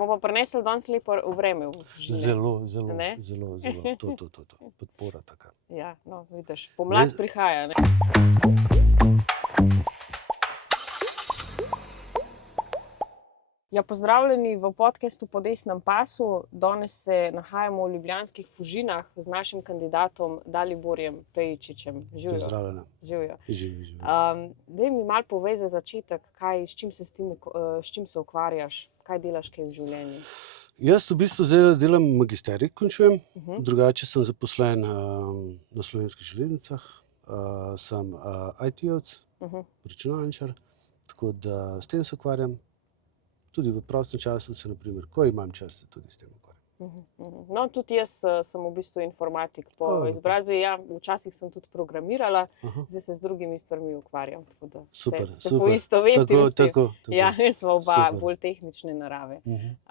Smo pa prinesli danes lepo vreme v Žile. Zelo. To. Podpora taka. Ja, no, vidiš, pomlad prihaja, ne? Ja, pozdravljeni v podcastu Po desnem pasu. Danes se nahajamo v ljubljanskih Fužinah z našim kandidatom Daliborjem Pejičičem. Živjo. Pozdravljena. Živjo. Živjo. Daj mi malo povej za začetek, s čim se ukvarjaš, kaj delaš kaj v življenju? Jaz v bistvu zdaj delam magisterij, končujem. Drugače sem zaposlen na Slovenskih železnicah. Sem IT-ovec, računalničar, tako da s tem se ukvarjam. Tudi v prostem času se, naprimer, ko imam čas, se tudi s tem ukvarjam. No, tudi jaz sem v bistvu informatik po izobrazbi. Ja, včasih sem tudi programirala, zdaj se z drugimi stvarmi ukvarjam, tako da se poistovetim s tem. Ja, smo oba bolj tehnične narave.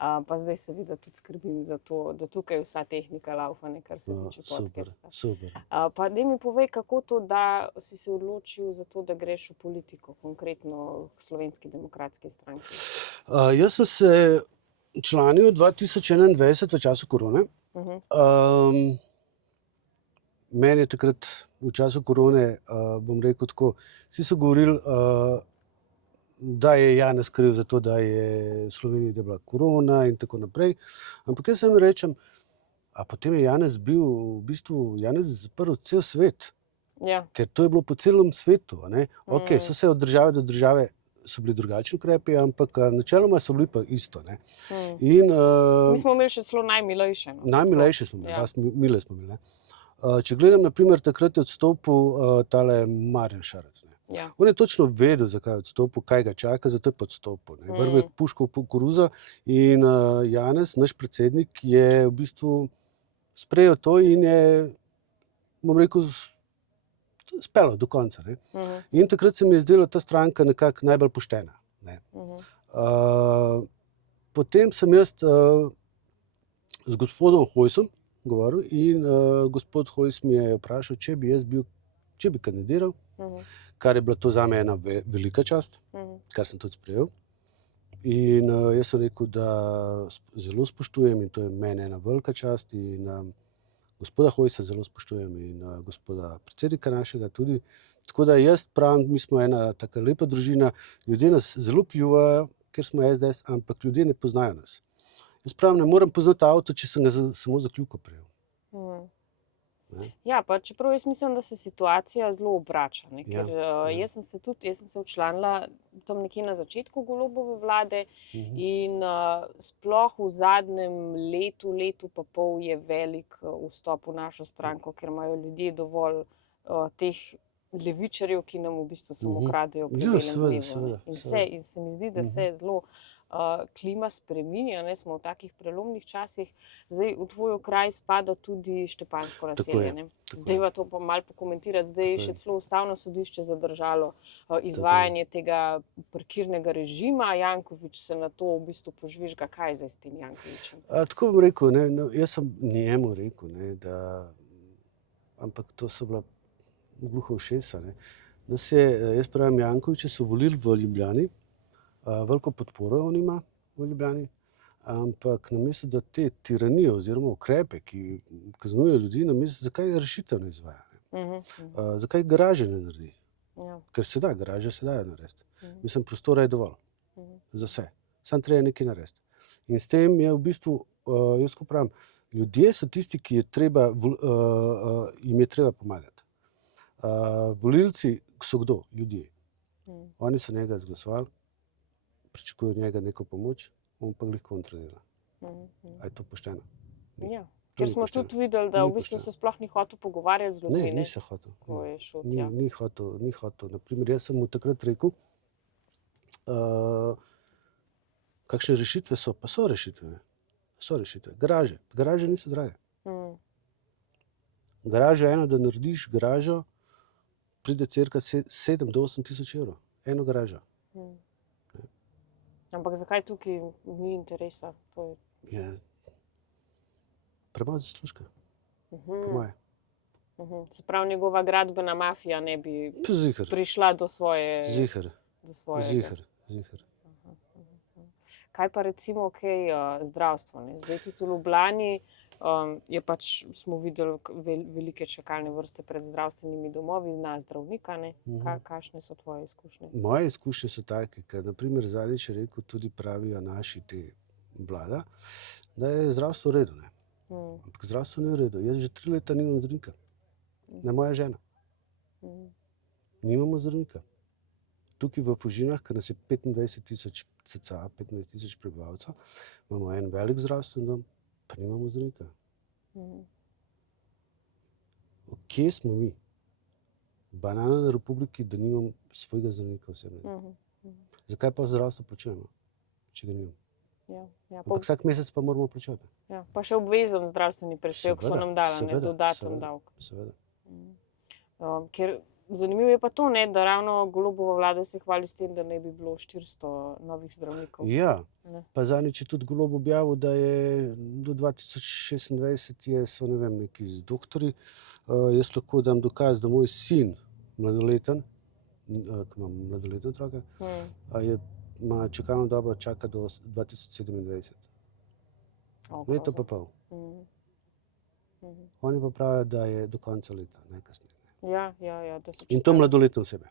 Pa zdaj seveda tudi skrbim za to, da tukaj vsa tehnika laufa, kar se tiče podcasta. Super. Pa daj mi povej, kako to, da si se odločil za to, da greš v politiko, konkretno k Slovenski demokratski stranki? Jaz sem se članil 2021 v času korone. Meni je takrat v času korone, bom rekel tako, vsi so govorili, da je Janez kriv za to, da je Sloveniji da bila korona in tako naprej. Ampak jaz sem rečem, a potem je Janez bil, v bistvu Janez zaprl cel svet. Ja. Ker to je bilo po celem svetu. Ok, so se od države do države so bili drugačni ukrepi, ampak načeloma so bili pa isto. Mi smo imeli še celo najmilejše. Najmilejše smo imeli, mile smo imeli. Če gledam, naprimer, takrat je odstopil tale Marjan Šarec. Ja. On je točno vedel, zakaj je odstopil, kaj ga čaka, zato je pa odstopil. Vrgel je puško v koruzo in Janez, naš predsednik, je v bistvu sprejel to in je, bom rekel, speljal do konca. In takrat se mi je zdela ta stranka nekako najbolj poštena. Potem sem jaz z gospodom Hojsom govoril in gospod Hojs mi je vprašal, če bi kandidiral, kar je bila to zame ena velika čast, kar sem tudi sprejel. In jaz sem rekel, da zelo spoštujem in to je meni ena velika čast in gospoda Hojsa zelo spoštujem in gospoda predsednika našega tudi. Tako da jaz pravim, mi smo ena taka lepa družina, ljudje nas zelo pljuvajo, ker smo SDS, ampak ljudje ne poznajo nas. Jaz pravim, ne morem poznati avto, če sem ga samo za kljuko prejel. Ja, pa čeprav jaz mislim, da se situacija zelo obrača, ker jaz sem se včlanila tam nekje na začetku Golobove vlade in sploh v zadnjem letu pa pol je velik vstop v našo stranko, ker imajo ljudje dovolj teh levičarjev, ki nam v bistvu samo kradejo pri belem dnevu. In se mi zdi, da se zelo klima spreminja, smo v takih prelomnih časih. Zdaj v tvoj okraj spada tudi Štepanjsko naselje. Dajva to pa malo pokomentirati. Zdaj je še celo Ustavno sodišče zadržalo izvajanje tega parkirnega režima. Janković se na to v bistvu požvižga. Kaj je zdaj s tem Jankovićem? Tako bom rekel, jaz sem njemu rekel, ampak to so bila gluha ušesa. Jaz pravim, Jankovića so volili v Ljubljani, veliko podporo on ima v Ljubljani, ampak namesto da te tiranije oziroma ukrepe, ki kaznujejo ljudi, zakaj rešitev ne izvaja? Zakaj garaže ne naredi? Ker se da, garaže se dajo narediti. Mislim, prostora je dovolj za vse. Samo treba nekaj narediti. In s tem je v bistvu, jaz ko pravim, ljudje so tisti, ki jim je treba pomagati. Volilci so kdo? Ljudje. Oni so njega izglasovali, pričakujejo od njega neko pomoč, on pa glih kontra dela. A je to pošteno? Ja, ker smo tudi videli, da v bistvu se sploh ni hotel pogovarjati z ljudmi. Ne, ni se hotel. Ni hotel. Naprimer, jaz sem mu takrat rekel, kakšne rešitve so, pa so rešitve. Garaže niso drage. Garažo eno, da narediš garažo, pride cirka 7 do 8 tisoč evrov. Eno garažo. Ampak zakaj tukaj ni interesa? Premalo zaslužka, po moje. Se pravi, njegova gradbena mafija ne bi prišla do svoje... Ziher. Kaj pa recimo zdravstvo? Ne? Zdaj tudi v Ljubljani je pač, smo videli velike čakalne vrste pred zdravstvenimi domovi na zdravnika. Ne? Kakšne so tvoje izkušnje? Moje izkušnje so take, ker naprimer zadnjič rekel, tudi pravijo naši te vlada, da je zdravstvo v redu. Ne? Ampak zdravstvo ni v redu. Jaz že 3 leta nimam zdravnika. Ne moja žena. Nimamo zdravnika. Tukaj v Fužinah, ker nas je 25,000 cca, 25,000 prebivalcev, imamo en velik zdravstveni dom, pa nimamo zdravnika. Kje smo mi? V Banana republiki, da nimam svojega zdravnika osebnega. Zakaj pa zdravstvo plačujemo, če ga nimam? Ampak vsak mesec pa moramo plačati. Ja, pa še obvezen zdravstveni prispevek so nam dali, dodaten davek. Seveda. Ker zanimivo je pa to, ne, da ravno Golobova vlada se hvali s tem, da ne bi bilo 400 novih zdravnikov. Ja, pa zadnjič je tudi Golob objavil, da je do 2026 so, ne vem, neki doktori. Jaz lahko dam dokaz, da moj sin, mladoleten, ko imam mladoleten otroka, ima čakalno dobo, čaka do 2027. Leto pa pol. Oni pa pravijo, da je do konca leta, najkasneje. Ja, da so in to mladoletne osebe.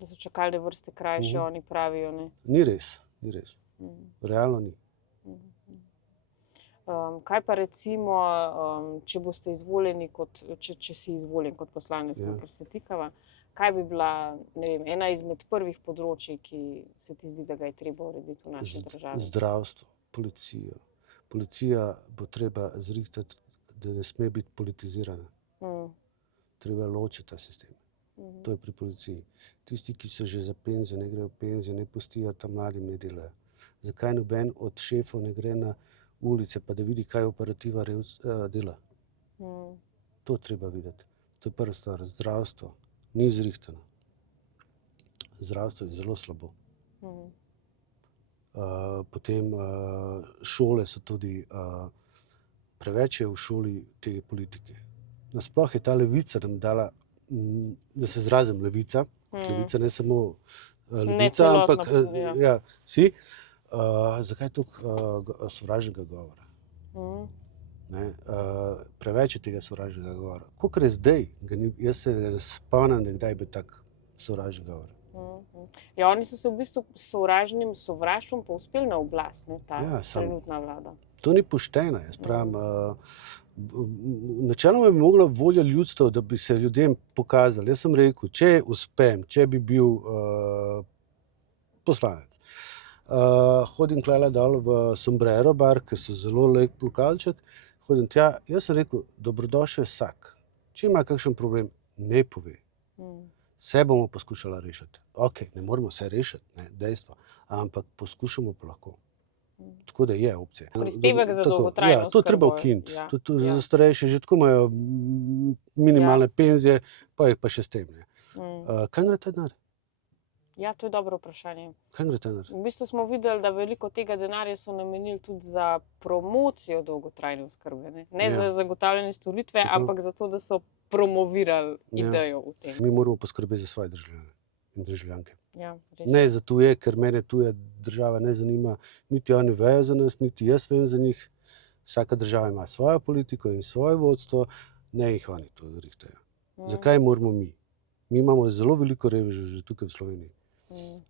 Da so čakalne vrste krajše, oni pravijo. Ne? Ni res. Realno ni. Kaj pa recimo, če boste izvoljeni, če si izvoljen kot poslanec, ker se tikava, kaj bi bila, ne vem, ena izmed prvih področij, ki se ti zdi, da ga je treba urediti v naši državi? Zdravstvo, policijo. Policija bo treba zrihtati, da ne sme biti politizirana. Treba ločiti ta sistem. To je pri policiji. Tisti, ki so že za penzijo, ne grejo v penzijo, ne pustijo, tam mladim ne delajo. Zakaj noben od šefov ne gre na ulice, pa da vidi, kaj operativa dela? To treba videti. To je prva stvar. Zdravstvo ni zrihtano. Zdravstvo je zelo slabo. Potem šole so tudi, preveč je v šoli te politike. Nasploh je ta levica nam dala, da se izrazim levica, levica ne samo levica, ampak vsi. Zakaj toliko sovražnega govora? Preveč je tega sovražnega govora. Kolikor je zdaj, jaz se ne spomnim, da kdaj bi tak sovražni govor. Ja, oni so se v bistvu sovraštvom pa uspeli na oblast, ne, ta trenutna vlada. To ni pošteno, jaz pravim. Načeloma bi mogla volja ljudstva, da bi se ljudem pokazali. Jaz sem rekel, če uspem, če bi bil poslanec, hodim klala dol v Sombrero bar, ker so zelo lep lokalček, hodim tja, jaz sem rekel, dobrodošel je vsak. Če ima kakšen problem, ne pove. Vse bomo poskušala rešiti. Ok, ne moramo vse rešiti, ne, dejstvo, ampak poskušamo pa lahko. Tako da je opcija. Prispevek za dolgotrajno oskrbo. To treba ukiniti. Za starejše že tako imajo minimalne penzije, pa jih pa še s tem. Kaj gre ta denar? Ja, to je dobro vprašanje. Kaj gre ta denar? V bistvu smo videli, da veliko tega denarja so namenili tudi za promocijo dolgotrajne oskrbe. Ne za zagotavljanje storitve, ampak za to, da so promovirali idejo v tem. Mi moramo poskrbeti za svoje državljane in državljanke. Ja, res. Ne za tuje, ker mene tuja država ne zanima, niti oni vejo za nas, niti jaz vem za njih. Vsaka država ima svojo politiko in svoje vodstvo, ne jih oni to rihtajo. Zakaj moramo mi? Mi imamo zelo veliko revežev že tukaj v Sloveniji.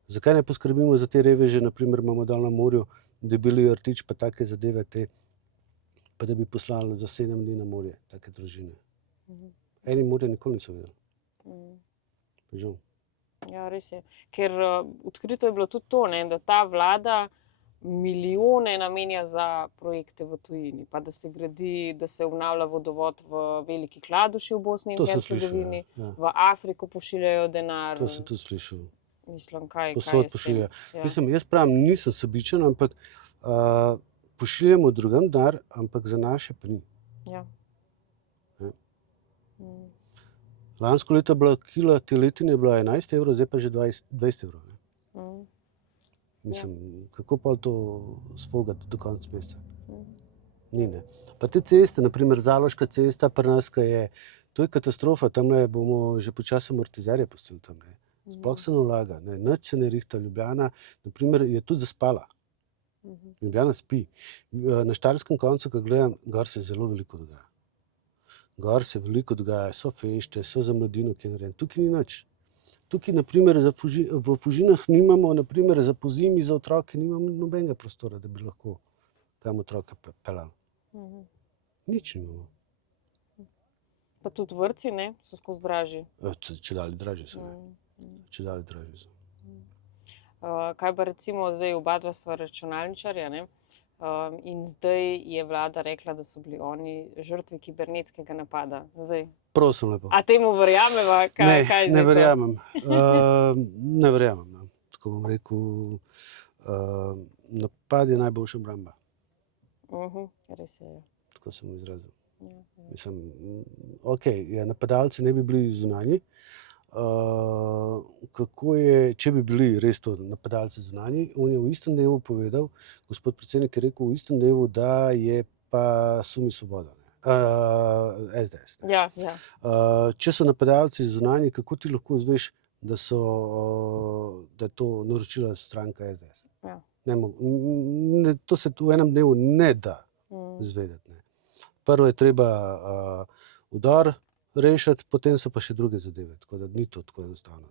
Zakaj ne poskrbimo za te reveže, naprimer imamo dal na morju Debeli rtič, pa take zadeve te, pa da bi poslali za 7 dni na morje, take družine. Eni morja nikoli niso videli. Žal. Ja, res je. Ker odkrito je bilo tudi to, ne, da ta vlada milijone namenja za projekte v tujini, pa da se gradi, da se obnavlja vodovod v Veliki Kladuši v Bosni in Hercegovini, v Afriko pošiljajo denar. To sem tudi slišal. Mislim, kaj je Posod pošiljajo. Mislim, jaz pravim, nisem sebičen, ampak pošiljamo drugam denar, ampak za naše pa ni. Ja. Lansko leto je bila kila te letine je bila 11 evrov, zdaj pa že 20 evrov. Mislim, kako pa to sfolgati do konca meseca? Ni, ne. Pa te ceste, naprimer Zaloška cesta pri nas, to je katastrofa, tam bomo že počasi amortizerje pustili tam. Sploh se ne vlaga, ne, nič se ne rihta. Ljubljana, naprimer, je tudi zaspala. Ljubljana spi. Na Štajerskem koncu, ko gledam, gor se zelo veliko dogaja. Gor se veliko dogaja, so fešte, so za mladino, ki je narejen. Tukaj ni nič. Tukaj, naprimer, v Fužinah nimamo, naprimer, za pozimi, za otroke nimamo nobenega prostora, da bi lahko kam otroke peljali. Nič nimamo. Pa tudi vrtci, ne, so skozi dražji. Če dali dražji so, ne. Če dali dražji so. Kaj pa recimo zdaj oba dva sva računalničarja, ne? In zdaj je vlada rekla, da so bili oni žrtve kibernetskega napada. Zdaj. Prosim lepo. A temu verjameva? Kaj ne verjamem. Ne verjamem. No. Tako bom rekel, napad je najboljša obramba. Res je. Tako sem izrazil. Mislim, napadalci ne bi bili zunanji. Kako je, če bi bili res to napadalci zunanji, on je v istem dnevu povedal, gospod predsednik je rekel v istem dnevu, da je pa sumi Svoboda, SDS. Ne. Ja. Če so napadalci zunanji, kako ti lahko izveš, da je to naročila stranka SDS? Ja. To se v enem dnevu ne da izvedeti. Ne. Prvo je treba udar rešiti, potem so pa še druge zadeve, tako da ni to tako enostavno.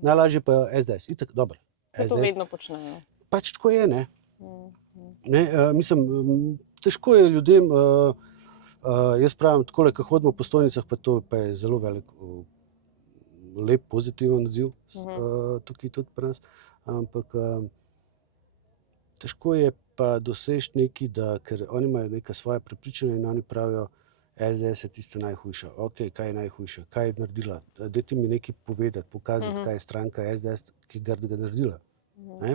Najlažje pa SDS. Itak, dobro. Se to vedno počnejo. Pač tako je, ne. Mislim, težko je ljudem, jaz pravim takole, ko hodimo po stojnicah, pa to pa je zelo velik, lep, pozitiven odziv tukaj tudi pri nas, ampak težko je pa doseči nekaj, ker oni imajo neka svoja prepričanja in oni pravijo, SDS je tista najhujša. Kaj je najhujša? Kaj je naredila? Dajte mi nekaj povedati, pokazati, kaj je stranka SDS, ki ga naredila.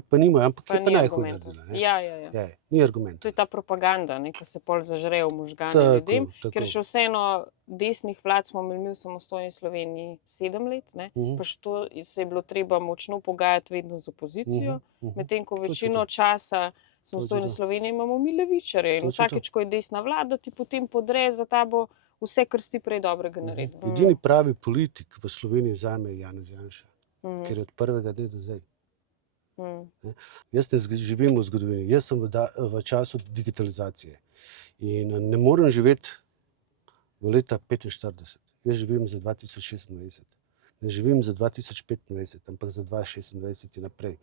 Pa nimajo, ampak je pa najhuj naredila. Ja. Ni argument. To je ta propaganda, ko se pol zažre v možgane ljudem, ker še vseeno desnih vlad smo imeli v samostojni Sloveniji 7 let, ne? Pa še to se je bilo treba močno pogajati vedno z opozicijo, medtem ko večino časa samostojne Slovenije imamo mi levičarje in vsakeč, ko je desna vlada, ti potem podre za tabo vse, kar si prej dobrega naredil. Edini pravi politik v Sloveniji zame je Janez Janša, ker je od prvega dne do zdaj. Jaz ne živim v zgodovini, jaz sem v času digitalizacije in ne morem živeti v leta 45. Jaz živim za 2026. Ne živim za 2025, ampak za 2026 in naprej.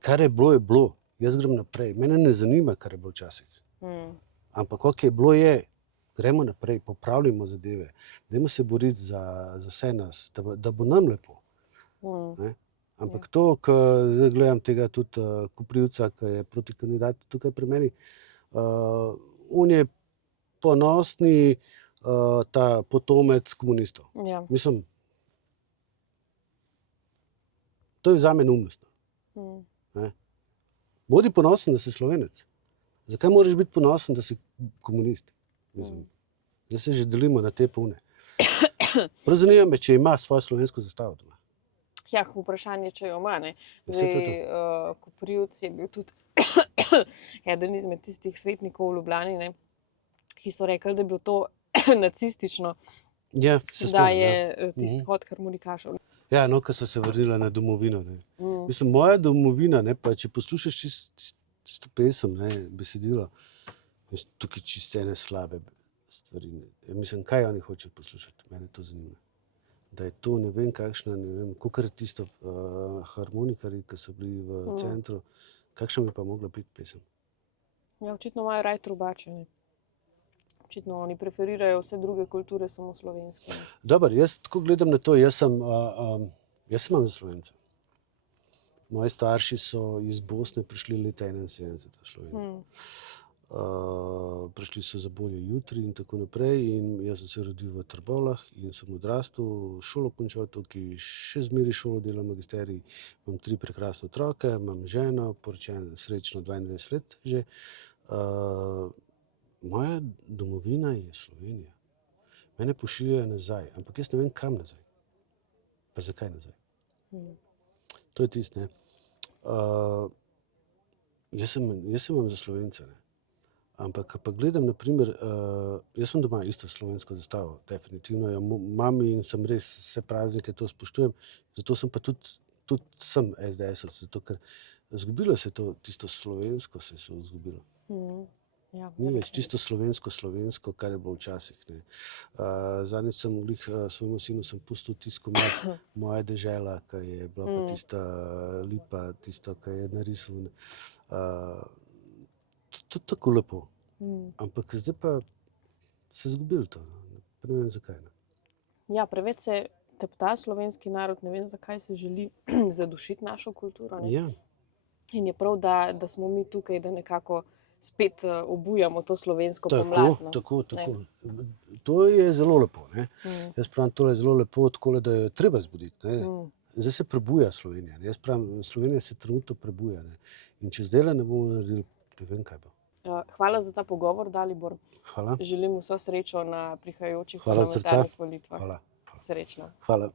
Kar je bilo. Jaz grem naprej. Mene ne zanima, kar je bilo včasih. Ampak bilo je, gremo naprej, popravljamo zadeve. Dajmo se boriti za vse nas, da bo nam lepo. Ampak to, ko zdaj gledam tega tudi Koprivca, ki je proti kandidatu tukaj pri meni, on je ponosni ta potomec komunistov. Ja. Mislim, to je zame neumnost. Bodi ponosen, da si Slovenec. Zakaj moraš biti ponosen, da si komunist? Mislim, da se že delimo na te pune. Prav zanima me, če ima svojo slovensko zastavo doma. Ja, vprašanje, če jo ima, ne. Koprivc je bil tudi eden izmed tistih svetnikov v Ljubljani, ne, ki so rekli, da je bilo to nacistično, ja, da je tisti hod harmonikašev. Ja, no, ko so se vrnila na domovino. Ne. Mislim, moja domovina, ne, pa če poslušaš čisto pesem, ne, besedilo, tukaj čisto ene slabe stvari. Ne. Mislim, kaj oni hočejo poslušati? Mene to zanima. Da je to, ne vem kakšna, ne vem, kakor tisto harmonikarji, ki so bili v centru, kakšna bi pa mogla biti pesem? Ja, očitno imajo raj trubače, ne. Očitno oni preferirajo vse druge kulture, samo slovenske. Dobar, jaz tako gledam na to, jaz sem imam za Slovence. Moji starši so iz Bosne prišli leta 71 v Slovenijo. Prišli so za bolje jutri in tako naprej in jaz sem se rodil v Trbovljah in sem odrastel, šolo končal tukaj, še zmeraj šolo delam magisterij, imam 3 prekrasne otroke, imam ženo, poročen srečno 22 let že. Moja domovina je Slovenija. Mene pošiljajo nazaj, ampak jaz ne vem, kam nazaj. Pa zakaj nazaj? To je tisto, ne. Jaz sem za Slovence, ne. Ampak, pa gledam, naprimer, jaz sem doma isto slovensko zastavo, definitivno jo imam in sem res vse praznike to spoštujem, zato sem pa tudi sem SDS-ovec, zato ker izgubilo se to, tisto slovensko se je izgubilo. Ja, Ni več tisto slovensko, kar je bilo včasih. Ne. Zadnjič sem svojemu sinu sem pustil tisto Moja dežela, ki je bila pa tista lipa, tisto, ki je narisal. To tako lepo. Ampak zdaj pa se je izgubilo to. Pa ne vem zakaj. Ne. Ja, preveč se tepta slovenski narod, ne vem zakaj se želi zadušiti našo kulturo. Ne? Ja, In je prav, da smo mi tukaj, da nekako spet obujamo to slovensko pomlad. No. tako. To je zelo lepo. Ne. Jaz pravim, to je zelo lepo, takole, da je treba zbuditi. Ne. Zdaj se prebuja Slovenija. Ne. Jaz pravim, Slovenija se trenutno prebuja. Ne. In če zdaj ne bomo naredili, ne vem, kaj bo. Hvala za ta pogovor, Dalibor. Hvala. Želim vso srečo na prihajajočih Hvala od srca. parlamentarnih volitvah. Hvala. Srečno. Hvala.